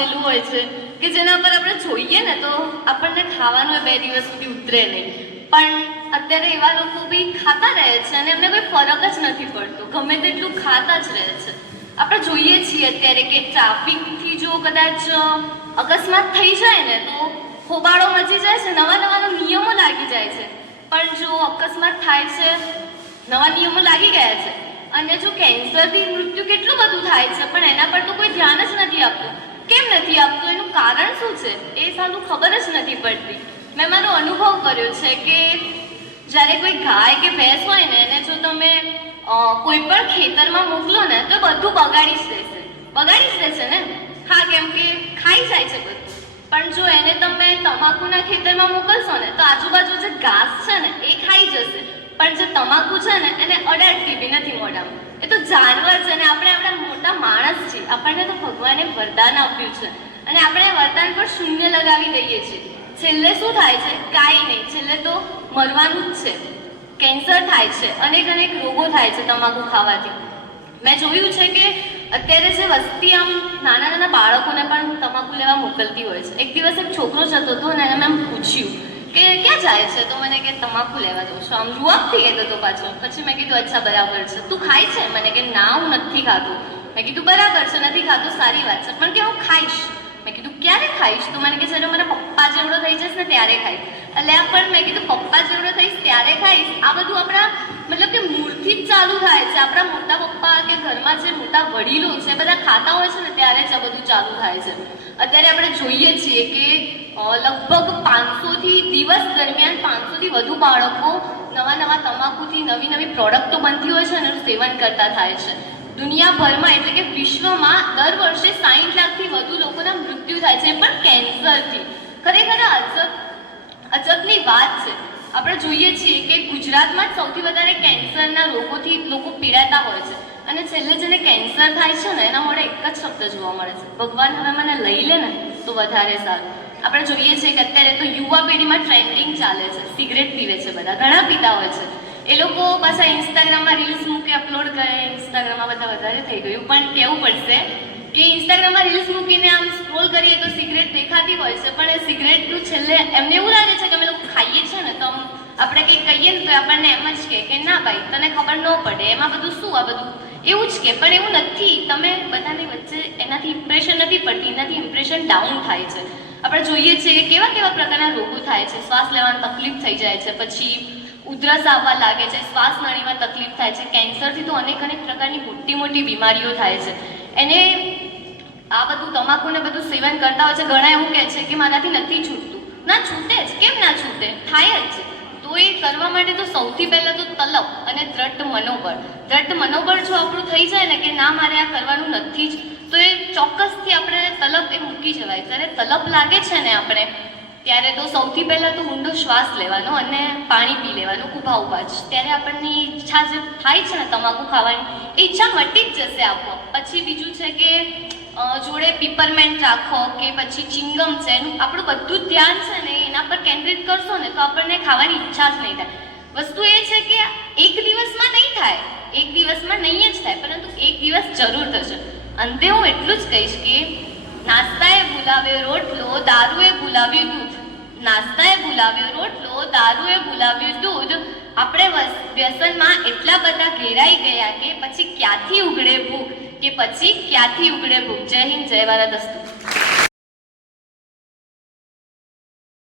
આપેલું હોય છે કે જેના પર આપણે જોઈએ ને તો આપણને ખાવાનું 2 દિવસ સુધી ઉતરે નહીં, પણ અત્યારે એવા લોકો બી ખાતા રહે છે અને એમને કોઈ ફરક જ નથી પડતો, ગમે તેટલું ખાતા જ રહે છે. આપણે જોઈએ છીએ અત્યારે કે ટ્રાફિકથી જો કદાચ અકસ્માત થઈ જાય ને તો હોબાળો મચી જાય છે, નવા નવા નિયમો લાગી જાય છે. પણ જો અકસ્માત થાય છે, નવા નિયમો લાગી ગયા છે, અને જો કેન્સરથી મૃત્યુ કેટલું બધું થાય છે પણ એના પર તો કોઈ ધ્યાન જ નથી આપતું. કેમ નથી આપતું? એનું કારણ શું છે એ સાલું ખબર જ નથી પડતી. મેં મારો અનુભવ કર્યો છે કે જ્યારે કોઈ ગાય કે ભેંસ હોય ને એને જો તમે કોઈ પણ ખેતરમાં મોકલો ને તો બધું બગાડી જ દેશે ને. હા, કેમ કે ખાઈ જાય છે બધું. પણ જો એને તમે તમાકુના ખેતરમાં મોકલશો ને તો આજુબાજુ જે ઘાસ છે ને એ ખાઈ જશે, પણ જે તમાકુ છે ને એને અડાડતી બી નથી મોઢામાં. એ તો જાનવર છે ને આપણે આપણા મોટા માણસ છીએ, આપણને તો ભગવાને વરદાન આપ્યું છે અને આપણે વરદાન પર શૂન્ય લગાવી દઈએ છીએ. છેલ્લે શું થાય છે? કાંઈ નહીં, છેલ્લે તો મરવાનું જ છે. કેન્સર થાય છે, અનેક રોગો થાય છે તમાકુ ખાવાથી. મેં જોયું છે કે અત્યારે જે વસ્તી આમ નાના બાળકોને પણ તમાકુ લેવા મોકલતી હોય છે. એક દિવસ એક છોકરો જતો હતો અને એને મેં પૂછ્યું કે ક્યાં જાય છે? તો મને કે તમાકુ લેવા જઉં છું. આમ રૂઆબથી કહેતો હતો પાછો. પછી મેં કીધું અચ્છા બરાબર છે, તું ખાય છે? મને કે ના, હું નથી ખાતું. મેં કીધું બરાબર છે, નથી ખાતું, સારી વાત છે, પણ કે હું ખાઈશ. મેં કીધું ક્યારે ખાઈશ? તો મને કે છે મારા પપ્પા જેવડો થઈ જશે ને ત્યારે ખાઈશ. એટલે પણ મેં કીધું પપ્પા જેવડો થઈશ ત્યારે ખાઈશ? આ બધું આપણા મતલબ કે મૂળથી જ ચાલુ થાય છે. આપણા મોટા પપ્પા કે ઘરમાં જે મોટા વડીલો છે બધા ખાતા હોય છે ને ત્યારે જ આ બધું ચાલુ થાય છે. અત્યારે આપણે જોઈએ છીએ કે લગભગ 500થી દિવસ દરમિયાન 500થી વધુ બાળકો નવા તમાકુથી નવી પ્રોડક્ટો બનતી હોય છે અને એનું સેવન કરતા થાય છે. દુનિયાભરમાં એટલે કે વિશ્વમાં દર વર્ષે 60 લાખથી વધુ લોકોના મૃત્યુ થાય છે, પણ કેન્સરથી. ખરેખર અજબની વાત છે. આપણે જોઈએ છીએ કે ગુજરાતમાં જ સૌથી વધારે કેન્સરના રોગોથી લોકો પીડાતા હોય છે અને છેલ્લે જેને કેન્સર થાય છે ને એના મોઢે એક જ શબ્દ જોવા મળે છે, ભગવાન હવે મને લઈ લે ને તો વધારે સારું. આપણે જોઈએ છીએ કે અત્યારે તો યુવા પેઢીમાં ટ્રેન્ડિંગ ચાલે છે, સિગરેટ પીવે છે, બધા ઘણા પીતા હોય છે. એ લોકો પાછા ઇન્સ્ટાગ્રામમાં રીલ્સ મૂકે, અપલોડ કરે. ઇન્સ્ટાગ્રામમાં બધા વધારે થઈ ગયું, પણ કહેવું પડશે કે ઇન્સ્ટાગ્રામમાં રીલ્સ મૂકીને આમ સ્ક્રોલ કરીએ તો સિગરેટ દેખાતી હોય છે, પણ એ સિગરેટનું છેલ્લે એમને એવું લાગે છે કે અમે લોકો ખાઈએ છીએ ને તો આપણે કંઈક કહીએ ને તો આપણને એમ જ કે ના ભાઈ તને ખબર ન પડે, એમાં બધું શું આ બધું એવું જ કે. પણ એવું નથી. તમે બધાની વચ્ચે એનાથી ઇમ્પ્રેશન નથી પડતી, એનાથી ઇમ્પ્રેશન ડાઉન થાય છે. આપણે જોઈએ છીએ કે કેવા પ્રકારના રોગો થાય છે. શ્વાસ લેવાની તકલીફ થઈ જાય છે, પછી ઉધરસ આવવા લાગે છે, શ્વાસ નળીમાં તકલીફ થાય છે. કેન્સરથી તો અનેક પ્રકારની મોટી બીમારીઓ થાય છે. એને આ બધું તમાકુને બધું સેવન કરતા હોય છે. ઘણા એવું કહે છે કે મારાથી નથી છૂટતું. ના છૂટે જ, કેમ ના છૂટે? થાય જ છે. તો એ કરવા માટે તો સૌથી પહેલાં તો તલબ અને દ્રઢ મનોબળ જો આપણું થઈ જાય ને કે ના મારે આ કરવાનું નથી જ, તો એ ચોક્કસથી આપણે તલબ એ મૂકી જવાય. ત્યારે તલબ લાગે છે ને આપણે ત્યારે તો સૌથી પહેલાં તો ઊંડો શ્વાસ લેવાનો અને પાણી પી લેવાનું ઊભા જ. ત્યારે આપણને ઈચ્છા જે થાય છે ને તમાકુ ખાવાની એ ઈચ્છા મટી જ જશે આપોઆપ. પછી બીજું છે કે જોડે પીપરમેન્ટ રાખો કે પછી ચિંગમ છે, એનું આપણું બધું જ ધ્યાન છે ને એના પર કેન્દ્રિત કરશો ને તો આપણને ખાવાની ઈચ્છા જ નહીં થાય. વસ્તુ એ છે કે એક દિવસમાં નહીં થાય, એક દિવસમાં નહીં જ થાય, પરંતુ એક દિવસ જરૂર થશે. અંતે હું એટલું જ કહીશ કે નાસ્તાએ ભૂલાવ્યો રોટલો, દારૂએ ભૂલાવ્યું દૂધ. નાસ્તાએ ભૂલાવ્યો રોટલો, દારૂએ ભૂલાવ્યું દૂધ. આપણે વ્યસનમાં એટલા બધા ઘેરાઈ ગયા કે પછી ક્યાંથી ઉગડે ભૂખ. જય હિન્દ, જય ભારત.